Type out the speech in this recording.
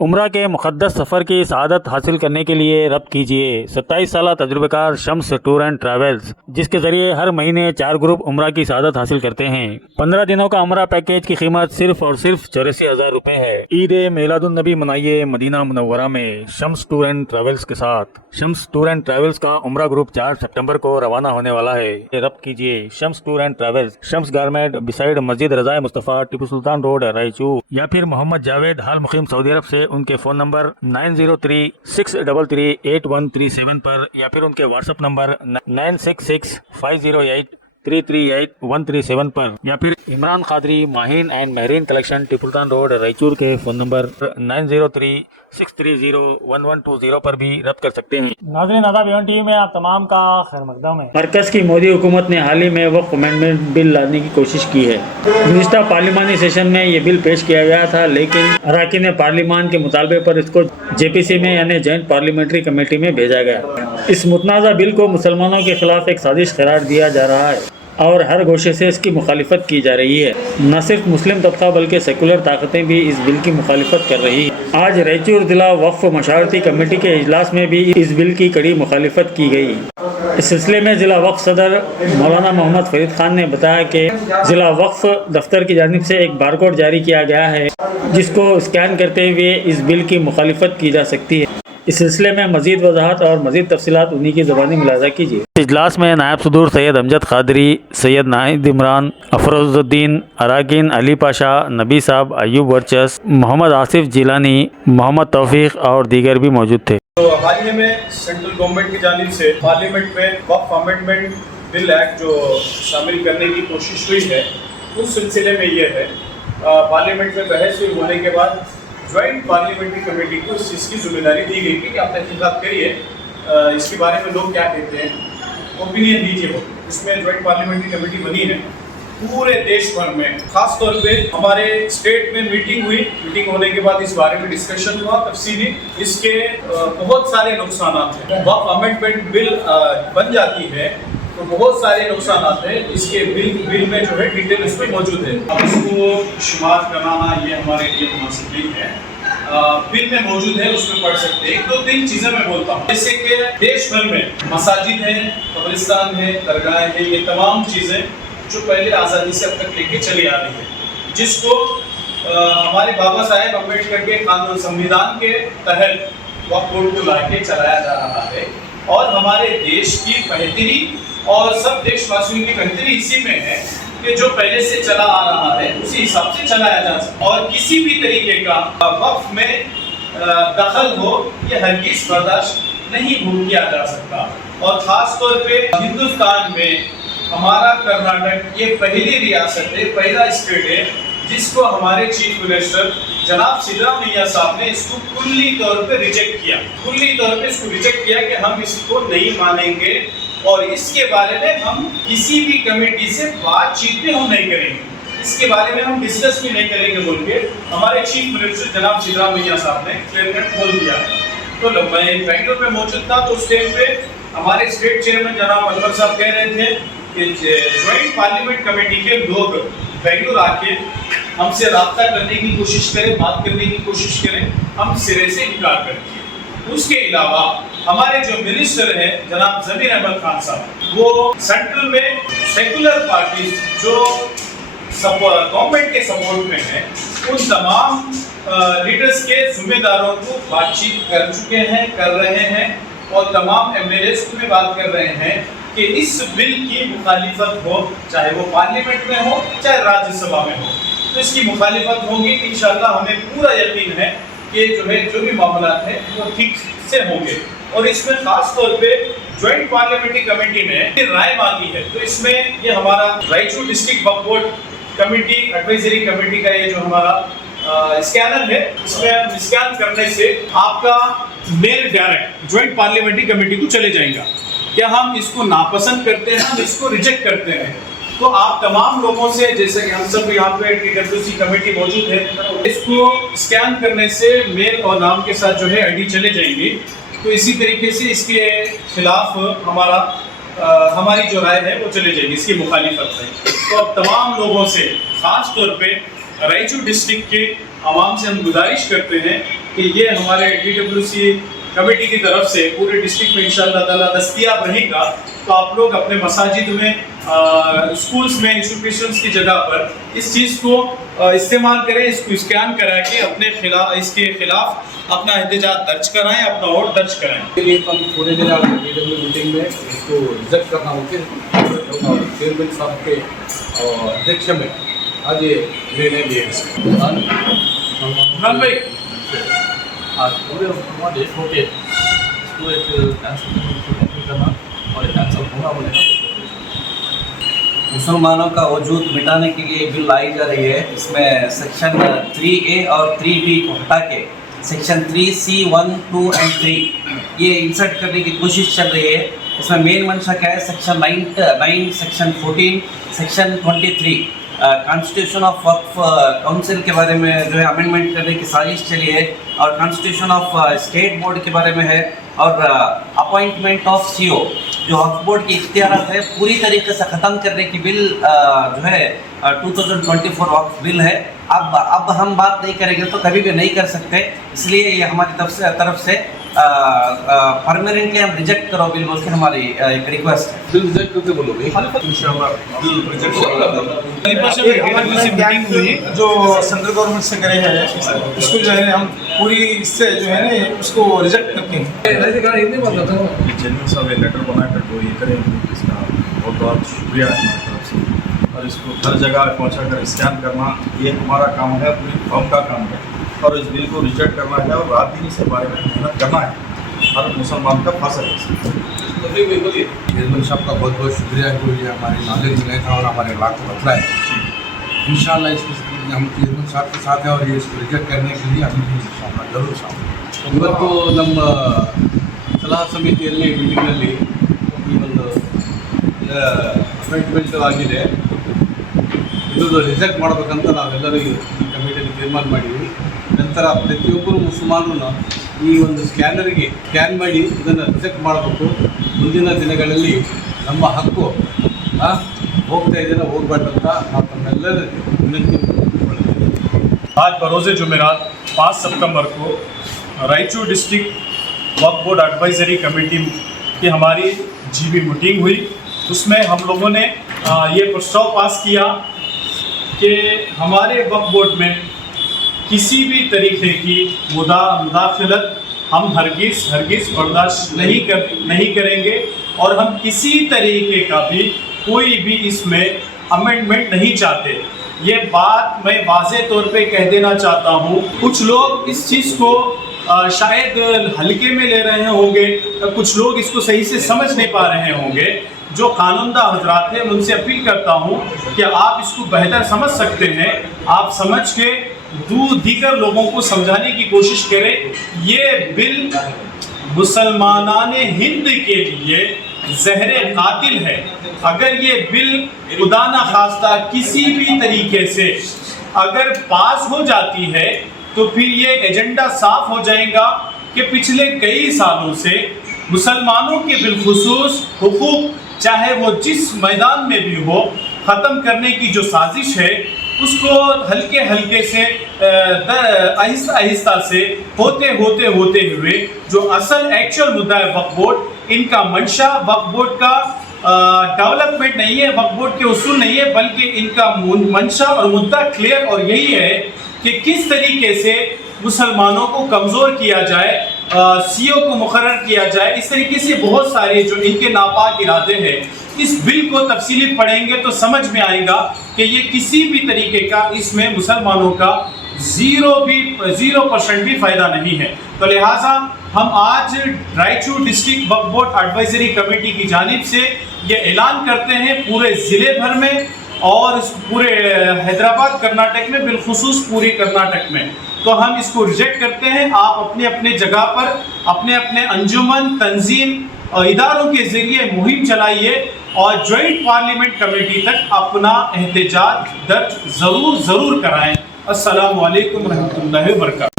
उम्रा के मुक़द्दस सफ़र की सआदत हासिल करने के लिए रब्त कीजिए 27 साल तजुर्बेकार शम्स टूर एंड ट्रैवल्स, जिसके ज़रिए हर महीने 4 ग्रुप उम्रा की सआदत हासिल करते हैं। 15 दिनों का उम्रा पैकेज की कीमत सिर्फ और सिर्फ 84,000 रुपये है। ईद मिलादुन्नबी मनाइए मदीना मुनव्वरा में शम्स टूर एंड ट्रैवल्स के साथ। शम्स टूर एंड ट्रैवल्स का उम्रा ग्रुप 4 सितंबर को रवाना होने वाला है। रब्त कीजिए Shams tour and travels, Shams garment beside मस्जिद रज़ाए मुस्तफ़ा, टीपू सुल्तान रोड, रायचूर, या फिर मोहम्मद जावेद हाल मुकीम सऊदी अरब से उनके फ़ोन नंबर 9036338137 पर, या फिर उनके व्हाट्सएप नंबर 966508338137 पर, या फिर इमरान खादरी माहिन एंड महरीन कलेक्शन टिपुल्तान रोड रायचूर के फ़ोन नंबर 9036301120 पर भी रब्त कर सकते हैं। नाज़रीन, आदाब एवन टीवी में आप तमाम का खैर मकदम है। मरकज़ की मोदी हुकूमत ने हाल ही में वक्फ अमेंडमेंट बिल लाने की कोशिश की है। गुज़िश्ता पार्लिमानी सेशन में ये बिल पेश किया गया था, लेकिन अरकान पार्लिमान के मुतालबे पर इसको JPC में यानी जॉइंट पार्लियामेंट्री कमेटी में भेजा गया। इस मुतनाज़ा बिल को मुसलमानों के खिलाफ एक साजिश करार दिया जा रहा है और हर गोशे से इसकी मुखालिफत की जा रही है। न सिर्फ मुस्लिम तबका बल्कि सेकुलर ताकतें भी इस बिल की मुखालिफत कर रही है। आज रायचूर जिला वक्फ मशावरती कमेटी के इजलास में भी इस बिल की कड़ी मुखालिफत की गई। इस सिलसिले में जिला वक्फ सदर मौलाना मोहम्मद फरीद खान ने बताया कि जिला वक्फ दफ्तर की जानिब से एक बारकोड जारी किया गया है, जिसको स्कैन करते हुए इस बिल की मुखालिफत की जा सकती है। इस सिलसिले में मज़ीद वजाहत और मज़ीद तफसीलात उन्हीं की ज़बानी मुलाज़ा कीजिए। इजलास में नायब सदूर सैयद अमजद खादरी, सैयद नाहिद इमरान, अफरोज़ुद्दीन, अराकीन अली पाशा, नबी साहब, अयूब वर्चस, मोहम्मद आसिफ जिलानी, मोहम्मद तौफीक और दीगर भी मौजूद थे। तो हाल ही में सेंट्रल गवर्नमेंट की जानिब से पार्लियामेंट में वक्फ अमेंडमेंट बिल एक्ट जो शामिल करने की कोशिश हुई है, उस सिलसिले में ये है पार्लियामेंट में बहस हुई होने के बाद ज्वाइंट पार्लियामेंट्री कमेटी को इस चीज़ की जिम्मेदारी दी गई कि आप तहकीकात करिए, इसके बारे में लोग क्या कहते हैं, ओपिनियन दीजिए। वो इसमें ज्वाइंट पार्लियामेंट्री कमेटी बनी है पूरे देश भर में। खास तौर पे हमारे स्टेट में मीटिंग हुई, मीटिंग होने के बाद इस बारे में डिस्कशन हुआ तफसीली। इसके बहुत सारे नुकसान हैं। वक्फ अमेंडमेंट बिल बन जाती है तो बहुत सारे नुकसान हैं। इसके बिल में जो है डिटेल इसमें मौजूद है। अब इसको शुमार कराना ये हमारे लिए मुनासिब नहीं है। बिल में मौजूद है, उसमें पढ़ सकते हैं। 1-2-3 चीज़ें मैं बोलता हूँ, जैसे कि देश भर में मसाजिद हैं, कब्रिस्तान है, दरगाह है, ये तमाम चीज़ें जो पहले आज़ादी से अब तक लेके चली आ रही है, जिसको हमारे बाबा साहेब अम्बेडकर के कानून संविधान के तहत वक्फ बोर्ड को लाके चलाया जा रहा है। और हमारे देश की बेहतरी और सब देशवासियों की बेहतरी इसी में है कि जो पहले से चला आ रहा है उसी हिसाब से चलाया जा सकता, और किसी भी तरीके का वक्फ में दखल हो ये हरगिज़ बर्दाश्त नहीं किया जा सकता। और ख़ास तौर पे हिंदुस्तान में हमारा कर्नाटक ये पहली रियासत है, पहला स्टेट है जिसको हमारे चीफ मिनिस्टर जनाब सिद्धरामैया साहब ने इसको कुल्ली तौर पे रिजेक्ट किया। कुल्ली तौर पे इसको रिजेक्ट किया कि हम इसको नहीं मानेंगे और इसके बारे में हम किसी भी कमेटी से बातचीत भी हम नहीं करेंगे, इसके बारे में हम डिस्कस भी नहीं करेंगे बोल के हमारे चीफ मिनिस्टर जनाब सिद्धरामैया साहब ने क्लियर कट बोल दिया। तो मैं बेंगलोर में मौजूद था, तो उस टाइम पे हमारे स्टेट चेयरमैन जनाब अनवर साहब कह रहे थे कि ज्वाइंट पार्लियामेंट कमेटी के लोग बेंगलोर आके हमसे रब्ता करने की कोशिश करें, बात करने की कोशिश करें, हम सिरे से इनकार करेंगे। उसके अलावा हमारे जो मिनिस्टर हैं जनाब ज़मीर अहमद खान साहब, वो सेंट्रल में सेकुलर पार्टी जो गवर्नमेंट के सपोर्ट में हैं, उन तमाम लीडर्स के जिम्मेदारों को बातचीत कर चुके हैं, कर रहे हैं, और तमाम MLAs को भी बात कर रहे हैं कि इस बिल की मुखालिफत हो, चाहे वो पार्लियामेंट में हो चाहे राज्यसभा में हो, तो इसकी मुखालिफत होगी। इंशाअल्लाह हमें पूरा यकीन है कि जो भी मामला है वो ठीक से होंगे। और इसमें खास तौर पे ज्वाइंट पार्लियामेंट्री कमेटी ने राय मांगी है, तो इसमें ये हमारा रायचूर डिस्ट्रिक्ट वक्फ बोर्ड कमेटी एडवाइजरी कमेटी का ये जो हमारा स्कैनर है, इसमें हम स्कैन करने से आपका mail direct joint parliamentary committee को चले जाएगा। क्या हम इसको नापसंद करते हैं, हम इसको रिजेक्ट करते हैं, तो आप तमाम लोगों से, जैसे कि हम सब यहाँ पे TWC कमेटी मौजूद है, इसको स्कैन करने से मेल और नाम के साथ जो है ID चले जाएंगे। तो इसी तरीके से इसके खिलाफ हमारी जो राय है वो चले जाएगी, इसकी मुखालिफत है। तो अब तमाम लोगों से, खास तौर पे रायचूर डिस्ट्रिक्ट के आवाम से हम गुजारिश करते हैं कि ये हमारे DWC कमेटी की तरफ से पूरे डिस्ट्रिक्ट में इंशाअल्लाह ताला दस्तयाब रहेगा। तो आप लोग अपने मसाजिद में, स्कूल्स में, इंस्टीट्यूशंस की जगह पर इस चीज़ को इस्तेमाल करें, इसको स्कैन करा के अपने खिलाफ, इसके खिलाफ अपना एहतजाज दर्ज कराएं, अपना वोट दर्ज कराएं। के लिए हम पूरे दिन DW मीटिंग में इसको रिजेक्ट करना होते चेयरमैन साहब के अध्यक्ष में आज ये निर्णय लिए आज पूरे हमारे छोटे इसको एक कैंसिल करना और कैंसिल होना बोलेगा। मुसलमानों का वजूद मिटाने के लिए बिल लाई जा रही है। इसमें सेक्शन 3A और 3B को हटा के सेक्शन 3C 1, 2 और 3 ये इंसर्ट करने की कोशिश चल रही है। इसमें मेन मंशा क्या है, section 9, section 14, section 23 constitution of Waqf council के बारे में जो है अमेंडमेंट करने की साजिश चली है, और कॉन्स्टिट्यूशन ऑफ स्टेट बोर्ड के बारे में है, और अपॉइंटमेंट ऑफ CO जो वक्फ बोर्ड की इख्तियारात है पूरी तरीके से ख़त्म करने की बिल जो है 2024 वक्फ बिल है। अब हम बात नहीं करेंगे तो कभी भी नहीं कर सकते, इसलिए ये हमारी तरफ से परमानेंटली हम रिजेक्ट करो बिल बोल के हमारी एक रिक्वेस्ट है। बिल रिजेक्ट करते बोलोगे मीटिंग हुई जो सेंट्रल गवर्नमेंट से करे हैं, उसको जो है हम पूरी इससे जो है ना उसको रिजेक्ट करके चेयरमैन साहब लेटर बनाकर जो ये करें, इसका बहुत बहुत शुक्रिया है हमारी तरफ से। और इसको हर जगह पहुँचा कर स्कैन करना ये हमारा काम है, पूरी फॉर्म का काम है, और इस बिल को रिजेक्ट करना है और रात दिन इसके बारे में मेहनत करना है। हर मुसलमान का फर्ज है। चेयरमैन साहब का बहुत बहुत शुक्रिया जो ये हमारी नॉलेज में था और हमारे इलाके को बतला है। इंशाल्लाह इसकी हम चेयरमैन साहब के साथ हैं और ये इसको रिजेक्ट करने के लिए हम इंशाल्लाह जरूर सामने ಇವತ್ತು ನಮ್ಮ ಸಲಹಾ ಸಮಿತಿಯಲ್ಲಿ ಮೀಟಿಂಗ್ನಲ್ಲಿ ಈ ಒಂದು ಅಮೆಂಡ್ಮೆಂಟ್ ಆಗಿದೆ, ಇದು ರಿಜೆಕ್ಟ್ ಮಾಡಬೇಕಂತ ನಾವೆಲ್ಲರೂ ಈ ಕಮಿಟಿಯಲ್ಲಿ ತೀರ್ಮಾನ ಮಾಡಿದ್ವಿ। ನಂತರ ಪ್ರತಿಯೊಬ್ಬರು ಮುಸಲ್ಮಾನರು ಈ ಒಂದು ಸ್ಕ್ಯಾನರ್ಗೆ ಸ್ಕ್ಯಾನ್ ಮಾಡಿ ಇದನ್ನು ರಿಜೆಕ್ಟ್ ಮಾಡಬೇಕು। ಮುಂದಿನ ದಿನಗಳಲ್ಲಿ ನಮ್ಮ ಹಕ್ಕು ಹೋಗ್ತಾ ಇದೆಯಲ್ಲ ಹೋಗ್ಬಾರ್ದಂತ ನಾವು ತಮ್ಮೆಲ್ಲರಿಗೂ ವಿನಂತಿ ಮಾಡಿದ್ದೇವೆ। आज बरोज़े जुमेरात 5 सितंबर को रायचूर डिस्ट्रिक्ट वक्फ बोर्ड एडवाइजरी कमेटी की हमारी GB मीटिंग हुई। उसमें हम लोगों ने ये प्रस्ताव पास किया कि हमारे वक्फ बोर्ड में किसी भी तरीके की मुदाखलत हम हरगिज़ बर्दाश्त नहीं करेंगे, और हम किसी तरीके का भी कोई भी इसमें अमेंडमेंट नहीं चाहते। ये बात मैं वाज़े तौर पे कह देना चाहता हूँ। कुछ लोग इस चीज़ को शायद हल्के में ले रहे होंगे, कुछ लोग इसको सही से समझ नहीं पा रहे होंगे। जो कानूनदा हजरात हैं उनसे अपील करता हूँ कि आप इसको बेहतर समझ सकते हैं, आप समझ के दीगर लोगों को समझाने की कोशिश करें। ये बिल मुसलमानाने हिंद के लिए जहर कातिल है। अगर ये बिल खुदा न खास्ता किसी भी तरीके से अगर पास हो जाती है तो फिर ये एजेंडा साफ हो जाएगा कि पिछले कई सालों से मुसलमानों के बिलखुसूस हुकूक चाहे वो जिस मैदान में भी हो ख़त्म करने की जो साजिश है उसको हल्के हल्के से आहिस्ता आहिस्ता से होते हुए जो असल एक्चुअल मुद्दा है वक्फ बोर्ड, इनका मंशा वक्फ बोर्ड का डेवलपमेंट नहीं है, वक्फ बोर्ड के उसूल नहीं है, बल्कि इनका मंशा और मुद्दा क्लियर और यही है कि किस तरीके से मुसलमानों को कमज़ोर किया जाए, CO को मुकर्रर किया जाए। इस तरीके से बहुत सारे जो इनके नापाक इरादे हैं, इस बिल को तफसीली पढ़ेंगे तो समझ में आएगा कि ये किसी भी तरीके का इसमें मुसलमानों का 0% भी फ़ायदा नहीं है। तो लिहाजा हम आज रायचूर डिस्ट्रिक्ट वक्फ बोर्ड एडवाइजरी कमेटी की जानिब से ये ऐलान करते हैं पूरे ज़िले भर में और पूरे हैदराबाद कर्नाटक में, बिलखुसूस पूरे कर्नाटक में, तो हम इसको रिजेक्ट करते हैं। आप अपने अपने जगह पर अपने अपने अंजुमन, तंजीम और इदारों के ज़रिए मुहिम चलाइए और जॉइंट पार्लियामेंट कमेटी तक अपना एहतजाज दर्ज ज़रूर कराएं। अस्सलामु अलैकुम रहमतुल्लाहि व बरकातहू।